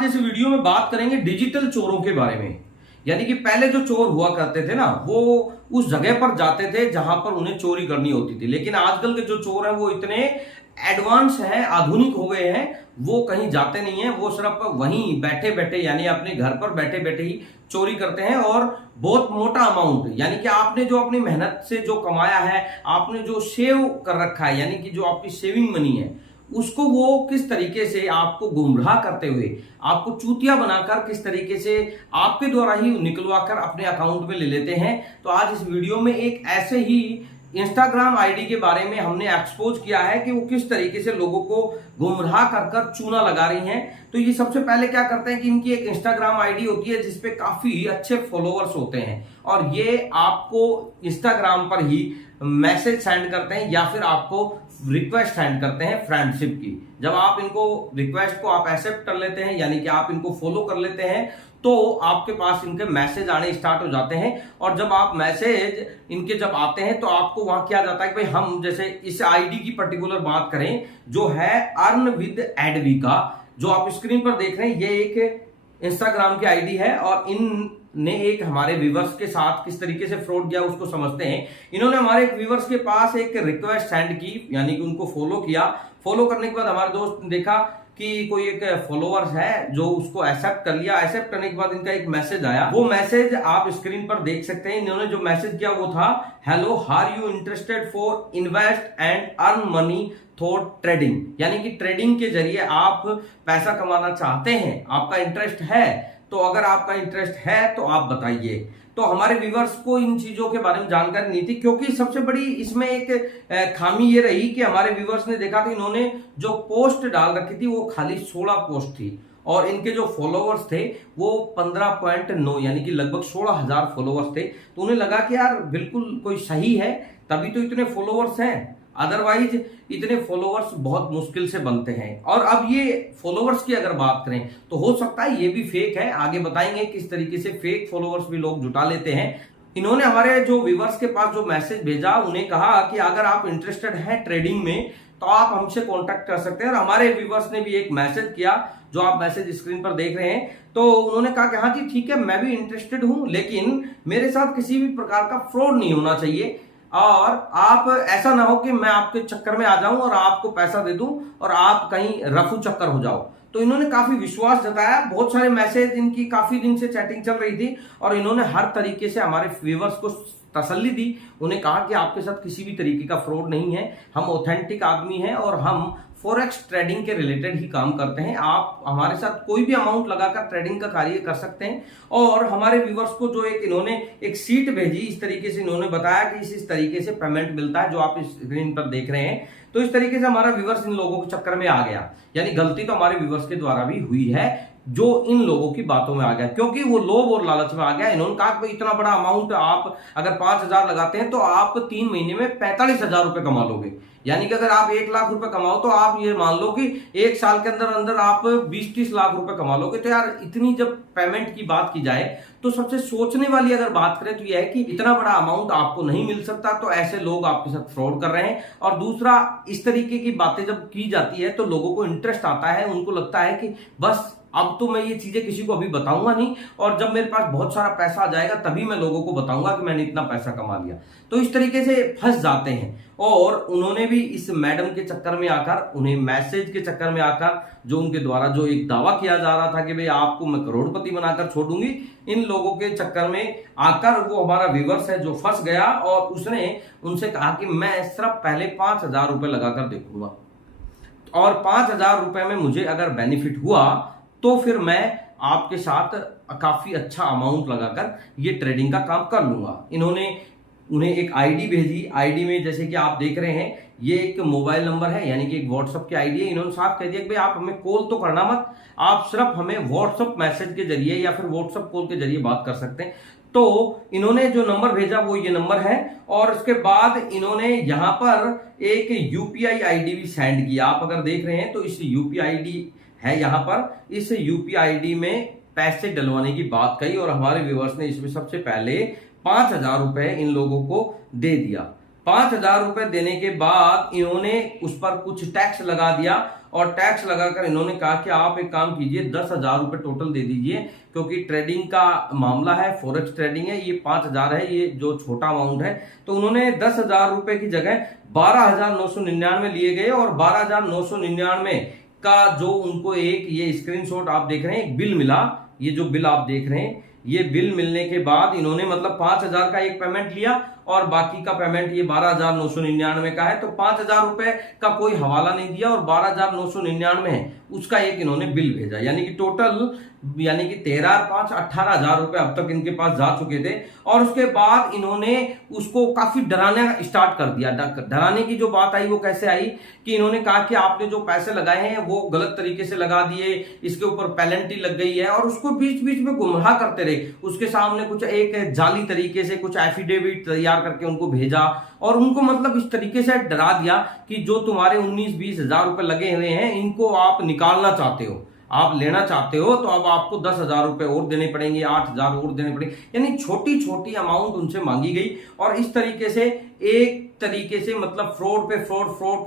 आज इस वीडियो में बात करेंगे डिजिटल चोरों के बारे में। यानी कि पहले जो चोर हुआ करते थे ना, वो उस जगह पर जाते थे जहां पर उन्हें चोरी करनी होती थी, लेकिन आजकल के जो चोर हैं वो इतने एडवांस हैं, आधुनिक हो गए हैं। वो कहीं जाते नहीं है, वो सिर्फ वहीं बैठे बैठे यानी अपने घर पर बैठे बैठे ही चोरी करते हैं और बहुत मोटा अमाउंट, यानी कि आपने जो अपनी मेहनत से जो कमाया है, आपने जो सेव कर रखा है, यानी कि जो आपकी सेविंग मनी है, उसको वो किस तरीके से आपको गुमराह करते हुए, आपको चूतिया बनाकर किस तरीके से आपके द्वारा ही निकलवा कर अपने अकाउंट में ले लेते हैं। तो आज इस वीडियो में एक ऐसे ही इंस्टाग्राम आईडी के बारे में हमने एक्सपोज किया है कि वो किस तरीके से लोगों को गुमराह कर कर चूना लगा रही हैं। तो ये सबसे पहले क्या करते हैं कि इनकी एक इंस्टाग्राम आईडी होती है जिसपे काफी अच्छे फॉलोअर्स होते हैं, और ये आपको इंस्टाग्राम पर ही मैसेज सेंड करते हैं या फिर आपको रिक्वेस्ट सेंड करते हैं फ्रेंडशिप की। जब आप इनको रिक्वेस्ट को आप एक्सेप्ट कर लेते हैं, यानी कि आप इनको फॉलो कर लेते हैं, तो आपके पास इनके मैसेज आने स्टार्ट हो जाते हैं। और जब आप मैसेज इनके जब आते हैं तो आपको वहां क्या जाता है कि भाई हम जैसे इस आईडी की पर्टिकुलर बात करें जो है अर्न विद एडवी का, जो आप स्क्रीन पर देख रहे हैं, ये एक इंस्टाग्राम की आईडी है और इनने एक हमारे व्यूवर्स के साथ किस तरीके से फ्रॉड किया उसको समझते हैं। इन्होंने हमारे एक व्यूवर्स के पास एक रिक्वेस्ट सेंड की, यानी कि उनको फॉलो किया। फॉलो करने के बाद हमारे दोस्त ने देखा कि कोई एक फॉलोअर्स है जो उसको एक्सेप्ट कर लिया। एक्सेप्ट करने के बाद इनका एक मैसेज आया, वो मैसेज आप स्क्रीन पर देख सकते हैं। इन्होंने जो मैसेज किया वो था, hello, are you interested for invest and earn money through trading, यानी कि ट्रेडिंग के जरिए आप पैसा कमाना चाहते हैं, आपका इंटरेस्ट है, तो अगर आपका इंटरेस्ट है तो आप बताइए। तो हमारे व्यूवर्स को इन चीजों के बारे में जानकारी नहीं थी, क्योंकि सबसे बड़ी इसमें एक खामी ये रही कि हमारे व्यूवर्स ने देखा कि इन्होंने जो पोस्ट डाल रखी थी वो खाली 16 पोस्ट थी और इनके जो फॉलोअर्स थे वो 15.9 यानी कि लगभग 16,000 फॉलोअर्स थे। तो उन्हें लगा कि यार बिल्कुल कोई सही है, तभी तो इतने फॉलोअर्स हैं, अदरवाइज इतने फॉलोअर्स बहुत मुश्किल से बनते हैं। और अब ये फॉलोअर्स की अगर बात करें तो हो सकता है ये भी फेक है, आगे बताएंगे किस तरीके से फेक फॉलोअर्स भी लोग जुटा लेते हैं। इन्होंने हमारे जो व्यूवर्स के पास जो मैसेज भेजा, उन्हें कहा कि अगर आप इंटरेस्टेड हैं ट्रेडिंग में तो आप हमसे कांटेक्ट कर सकते हैं। और हमारे व्यूवर्स ने भी एक मैसेज किया, जो आप मैसेज स्क्रीन पर देख रहे हैं। तो उन्होंने कहा कि हाँ जी ठीक है, मैं भी इंटरेस्टेड हूं, लेकिन मेरे साथ किसी भी प्रकार का फ्रॉड नहीं होना चाहिए, और आप ऐसा ना हो कि मैं आपके चक्कर में आ जाऊं और आपको पैसा दे दूं और आप कहीं रफू चक्कर हो जाओ। तो इन्होंने काफी विश्वास जताया, बहुत सारे मैसेज, इनकी काफी दिन से चैटिंग चल रही थी और इन्होंने हर तरीके से हमारे व्यूवर्स को तसल्ली दी। उन्हें कहा कि आपके साथ किसी भी तरीके का फ्रॉड नहीं है, हम ऑथेंटिक आदमी हैं और हम फॉरेक्स ट्रेडिंग के रिलेटेड ही काम करते हैं। आप हमारे साथ कोई भी अमाउंट लगाकर ट्रेडिंग का कार्य कर सकते हैं। और हमारे व्यूवर्स को जो एक इन्होंने एक सीट भेजी, इस तरीके से इन्होंने बताया कि इस तरीके से पेमेंट मिलता है, जो आप इस स्क्रीन पर देख रहे हैं। तो इस तरीके से हमारा व्यूवर्स इन लोगों के चक्कर में आ गया, यानी गलती तो हमारे व्यूवर्स के द्वारा भी हुई है, जो इन लोगों की बातों में आ गया, क्योंकि वो लोभ और लालच में आ गया। इन्होंने कहा कि इतना बड़ा अमाउंट आप अगर 5,000 लगाते हैं तो आप 3 महीने में 45,000 रुपए कमा लोगे, यानी कि अगर आप 1 लाख रुपए कमाओ तो आप ये मान लो कि 1 साल के अंदर अंदर आप 20-30 लाख रुपए कमा लोगे। तो यार इतनी जब पेमेंट की बात की जाए तो सबसे सोचने वाली अगर बात करें तो यह है कि इतना बड़ा अमाउंट आपको नहीं मिल सकता, तो ऐसे लोग आपके साथ फ्रॉड कर रहे हैं। और दूसरा, इस तरीके की बातें जब की जाती है तो लोगों को इंटरेस्ट आता है, उनको लगता है कि बस अब तो मैं ये चीजें किसी को अभी बताऊंगा नहीं, और जब मेरे पास बहुत सारा पैसा आ जाएगा तभी मैं लोगों को बताऊंगा कि मैंने इतना पैसा कमा लिया। तो इस तरीके से फंस जाते हैं। और उन्होंने भी इस मैडम के चक्कर में आकर, उन्हें मैसेज के चक्कर में आकर, जो उनके द्वारा जो एक दावा किया जा रहा था कि भाई आपको मैं करोड़पति बनाकर छोड़ूंगी, इन लोगों के चक्कर में आकर वो हमारा व्यूवर्स है जो फंस गया। और उसने उनसे कहा कि मैं सिर्फ पहले 5,000 रुपए लगाकर देखूंगा, और 5,000 रुपए में मुझे अगर बेनिफिट हुआ तो फिर मैं आपके साथ काफी अच्छा अमाउंट लगाकर ये ट्रेडिंग का काम कर लूंगा। इन्होंने उन्हें एक आईडी भेजी, आईडी में जैसे कि आप देख रहे हैं ये एक मोबाइल नंबर है, यानी कि एक व्हाट्सएप की आईडी है। इन्होंने साफ कह दिया कि भाई आप हमें कॉल तो करना मत, आप सिर्फ हमें व्हाट्सएप मैसेज के जरिए या फिर व्हाट्सएप कॉल के जरिए बात कर सकते हैं। तो इन्होंने जो नंबर भेजा वो ये नंबर है, और उसके बाद इन्होंने यहाँ पर एक यूपीआई आईडी भी सेंड किया। आप अगर देख रहे हैं तो इस यूपीआई आईडी है यहाँ पर, इस यूपीआई आईडी में पैसे डलवाने की बात कही और हमारे व्यूवर्स ने इसमें सबसे पहले 5,000 रुपए इन लोगों को दे दिया। 5,000 रुपए देने के बाद इन्होंने उस पर कुछ टैक्स लगा दिया और टैक्स लगाकर इन्होंने कहा कि आप एक काम कीजिए 10,000 रुपए टोटल दे दीजिए, क्योंकि ट्रेडिंग का मामला है, फॉरेक्स ट्रेडिंग है, ये 5,000 है, ये जो छोटा अमाउंट है। तो उन्होंने 10,000 रुपए की जगह 12,999 लिए गए और 12,999 का जो उनको एक ये स्क्रीनशॉट आप देख रहे हैं, एक बिल मिला। ये जो बिल आप देख रहे हैं, ये बिल मिलने के बाद इन्होंने मतलब 5,000 का एक पेमेंट लिया और बाकी का पेमेंट ये 12,999 का है। तो 5,000 रुपए का कोई हवाला नहीं दिया और 12,999 है उसका एक इन्होंने बिल भेजा, यानी कि टोटल यानी कि 13 और 5 18,000 रुपए अब तक इनके पास जा चुके थे। और उसके बाद इन्होंने उसको काफी डराना स्टार्ट कर दिया। डराने की जो बात आई वो कैसे आई कि इन्होंने कहा कि आपने जो पैसे लगाए हैं वो गलत तरीके से लगा दिए, इसके ऊपर पेनल्टी लग गई है, और उसको बीच बीच में गुमराह करते रहे। उसके सामने कुछ एक जाली तरीके से कुछ एफिडेविट तैयार करके उनको भेजा और उनको मतलब इस तरीके से डरा दिया कि जो तुम्हारे 19-20 हजार रुपए लगे हुए हैं इनको आप निकालना चाहते हो, आप लेना चाहते हो, तो अब आपको 10,000 रुपए और देने पड़ेंगे, 8,000 और देने पड़ेंगे। यानी छोटी छोटी अमाउंट उनसे मांगी गई और इस तरीके से एक तरीके से मतलब फ्रॉड पे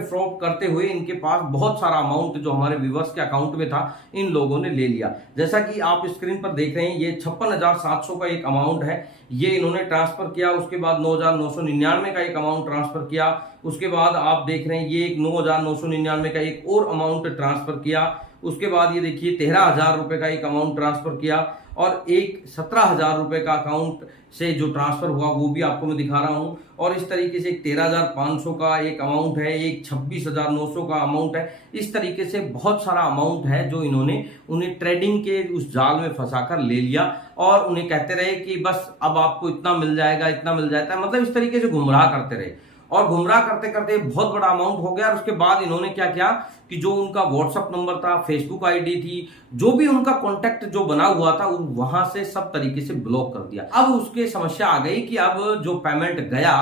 फ्रॉड करते हुए इनके पास बहुत सारा अमाउंट जो हमारे व्यूअर्स के अकाउंट में था इन लोगों ने ले लिया। जैसा कि आप स्क्रीन पर देख रहे हैं, ये 56,700 का एक अमाउंट है, ये इन्होंने ट्रांसफर किया। उसके बाद 9,999 का एक अमाउंट ट्रांसफर किया। उसके बाद आप देख रहे हैं ये एक 9,999 का एक और अमाउंट ट्रांसफर किया। उसके बाद ये देखिए 13,000 रुपए का एक अमाउंट ट्रांसफर किया और एक 17,000 रुपए का अकाउंट से जो ट्रांसफर हुआ वो भी आपको मैं दिखा रहा हूं। और इस तरीके से एक 13,500 का एक अमाउंट है, एक 26,900 का अमाउंट है। इस तरीके से बहुत सारा अमाउंट है जो इन्होंने उन्हें ट्रेडिंग के उस जाल में फंसाकर ले लिया और उन्हें कहते रहे कि बस अब आपको इतना मिल जाएगा, इतना मिल जाता है, मतलब इस तरीके से गुमराह करते रहे और गुमराह करते करते बहुत बड़ा अमाउंट हो गया। और उसके बाद इन्होंने क्या किया कि जो उनका व्हाट्सएप नंबर था, फेसबुक आईडी थी, जो भी उनका कॉन्टेक्ट जो बना हुआ था वहां से सब तरीके से ब्लॉक कर दिया। अब उसके समस्या आ गई कि अब जो पेमेंट गया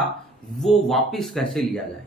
वो वापस कैसे लिया जाए।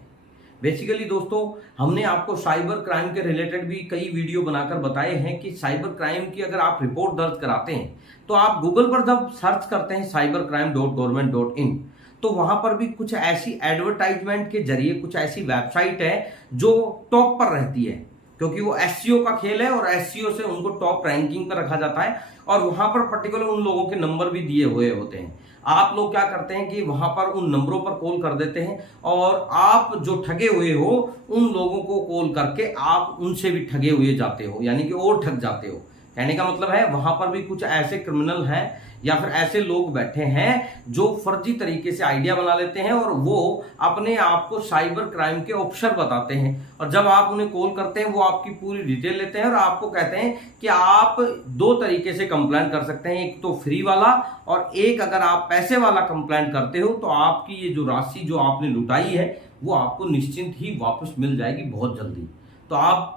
बेसिकली दोस्तों, हमने आपको साइबर क्राइम के रिलेटेड भी कई वीडियो बनाकर बताए हैं कि साइबर क्राइम की अगर आप रिपोर्ट दर्ज कराते हैं तो आप गूगल पर जब सर्च करते हैं cybercrime.government.in तो वहां पर भी कुछ ऐसी एडवर्टाइजमेंट के जरिए कुछ ऐसी वेबसाइट है जो टॉप पर रहती है, क्योंकि वो एसईओ का खेल है और एसईओ से उनको टॉप रैंकिंग पर रखा जाता है और वहां पर पर्टिकुलर उन लोगों के नंबर भी दिए हुए होते हैं। आप लोग क्या करते हैं कि वहां पर उन नंबरों पर कॉल कर देते हैं और आप जो ठगे हुए हो उन लोगों को कॉल करके आप उनसे भी ठगे हुए जाते हो, यानी कि और ठग जाते हो। कहने का मतलब है वहां पर भी कुछ ऐसे क्रिमिनल हैं या फिर ऐसे लोग बैठे हैं जो फर्जी तरीके से आइडिया बना लेते हैं और वो अपने आप को साइबर क्राइम के ऑफिसर बताते हैं। और जब आप उन्हें कॉल करते हैं वो आपकी पूरी डिटेल लेते हैं और आपको कहते हैं कि आप 2 तरीके से कंप्लेंट कर सकते हैं, एक तो फ्री वाला और एक अगर आप पैसे वाला कंप्लेंट करते हो तो आपकी ये जो राशि जो आपने लुटाई है वो आपको निश्चिंत ही वापस मिल जाएगी बहुत जल्दी। तो आप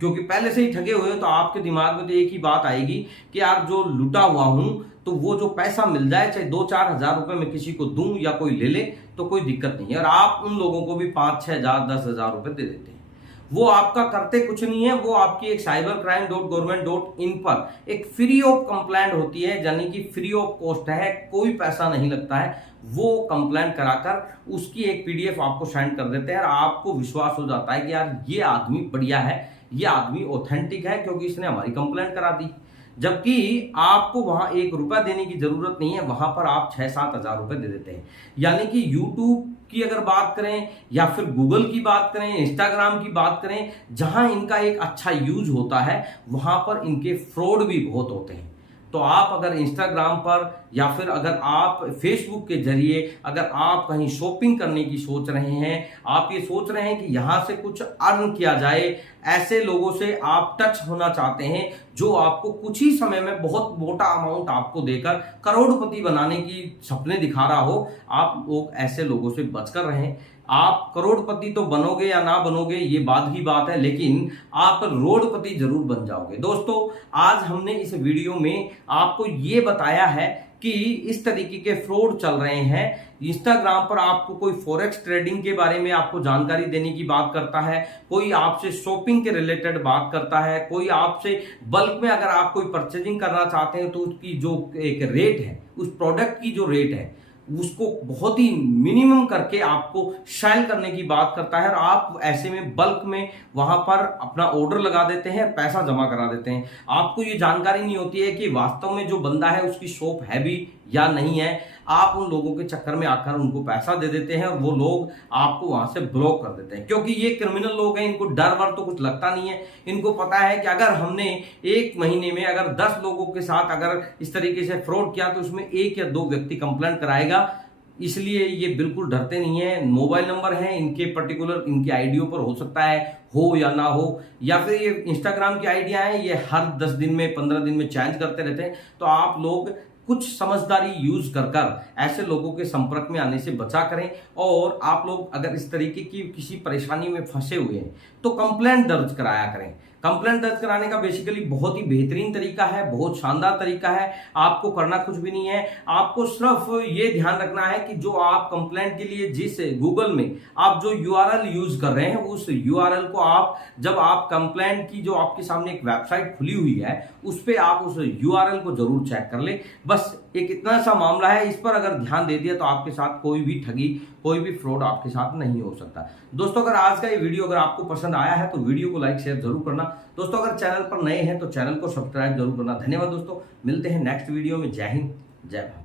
क्योंकि पहले से ही ठगे हुए हो तो आपके दिमाग में तो एक ही बात आएगी कि यार जो लुटा हुआ हूं तो वो जो पैसा मिल जाए, चाहे 2-4 हजार रुपए मैं किसी को दूं या कोई ले ले तो कोई दिक्कत नहीं है। और आप उन लोगों को भी 5-6 हजार 10,000 रुपए दे देते हैं। वो आपका करते कुछ नहीं है, वो आपकी एक cybercrime.government.in पर एक फ्री ऑफ कंप्लेंट होती है, यानी कि फ्री ऑफ कॉस्ट है, कोई पैसा नहीं लगता है। वो कंप्लेंट कराकर उसकी एक पीडीएफ आपको सेंड कर देते हैं और आपको विश्वास हो जाता है कि यार ये आदमी बढ़िया है, ये आदमी ऑथेंटिक है क्योंकि इसने हमारी कंप्लेंट करा दी। जबकि आपको वहां 1 रुपया देने की जरूरत नहीं है, वहां पर आप 6-7 हजार रुपए दे देते हैं। यानी कि यूट्यूब की अगर बात करें या फिर गूगल की बात करें, इंस्टाग्राम की बात करें, जहां इनका एक अच्छा यूज होता है वहां पर इनके फ्रॉड भी बहुत होते हैं। तो आप अगर इंस्टाग्राम पर या फिर अगर आप फेसबुक के जरिए अगर आप कहीं शॉपिंग करने की सोच रहे हैं, आप ये सोच रहे हैं कि यहां से कुछ अर्न किया जाए, ऐसे लोगों से आप टच होना चाहते हैं जो आपको कुछ ही समय में बहुत मोटा अमाउंट आपको देकर करोड़पति बनाने की सपने दिखा रहा हो, आप लोग ऐसे लोगों से बचकर रहें। आप करोड़पति तो बनोगे या ना बनोगे ये बात ही बात है, लेकिन आप रोडपति जरूर बन जाओगे। दोस्तों, आज हमने इस वीडियो में आपको ये बताया है कि इस तरीके के फ्रॉड चल रहे हैं। इंस्टाग्राम पर आपको कोई फॉरेक्स ट्रेडिंग के बारे में आपको जानकारी देने की बात करता है, कोई आपसे शॉपिंग के रिलेटेड बात करता है, कोई आपसे बल्क में अगर आप कोई परचेजिंग करना चाहते हैं तो उसकी जो एक रेट है, उस प्रोडक्ट की जो रेट है उसको बहुत ही मिनिमम करके आपको सेल करने की बात करता है, और आप ऐसे में बल्क में वहां पर अपना ऑर्डर लगा देते हैं, पैसा जमा करा देते हैं। आपको ये जानकारी नहीं होती है कि वास्तव में जो बंदा है उसकी शॉप है भी या नहीं है। आप उन लोगों के चक्कर में आकर उनको पैसा दे देते हैं और वो लोग आपको वहां से ब्लॉक कर देते हैं, क्योंकि ये क्रिमिनल लोग हैं, इनको डर वर तो कुछ लगता नहीं है। इनको पता है कि अगर हमने एक महीने में अगर 10 लोगों के साथ अगर इस तरीके से फ्रॉड किया तो उसमें 1 या 2 व्यक्ति कंप्लेंट कराएगा, इसलिए ये बिल्कुल डरते नहीं है। मोबाइल नंबर है इनके पर्टिकुलर, इनकी आईडियों पर हो सकता है हो या ना हो, या फिर ये इंस्टाग्राम की आईडिया है, ये हर 10 दिन में 15 दिन में चेंज करते रहते हैं। तो आप लोग कुछ समझदारी यूज कर ऐसे लोगों के संपर्क में आने से बचा करें। और आप लोग अगर इस तरीके की किसी परेशानी में फंसे हुए हैं तो कंप्लेंट दर्ज कराया करें। कंप्लेंट दर्ज कराने का बेसिकली बहुत ही बेहतरीन तरीका है, बहुत शानदार तरीका है। आपको करना कुछ भी नहीं है, आपको सिर्फ ये ध्यान रखना है कि जो आप कंप्लेंट के लिए जिस गूगल में आप जो यूआरएल यूज कर रहे हैं उस यूआरएल को आप, जब आप कंप्लेंट की जो आपके सामने एक वेबसाइट खुली हुई है उस पे आप उस यूआरएल को जरूर चेक कर ले। बस एक इतना सा मामला है, इस पर अगर ध्यान दे दिया तो आपके साथ कोई भी ठगी, कोई भी फ्रॉड आपके साथ नहीं हो सकता। दोस्तों अगर आज का ये वीडियो अगर आपको पसंद आया है तो वीडियो को लाइक शेयर जरूर करना। दोस्तों अगर चैनल पर नए हैं तो चैनल को सब्सक्राइब जरूर करना। धन्यवाद दोस्तों, मिलते हैं नेक्स्ट वीडियो में। जय हिंद, जय भारत।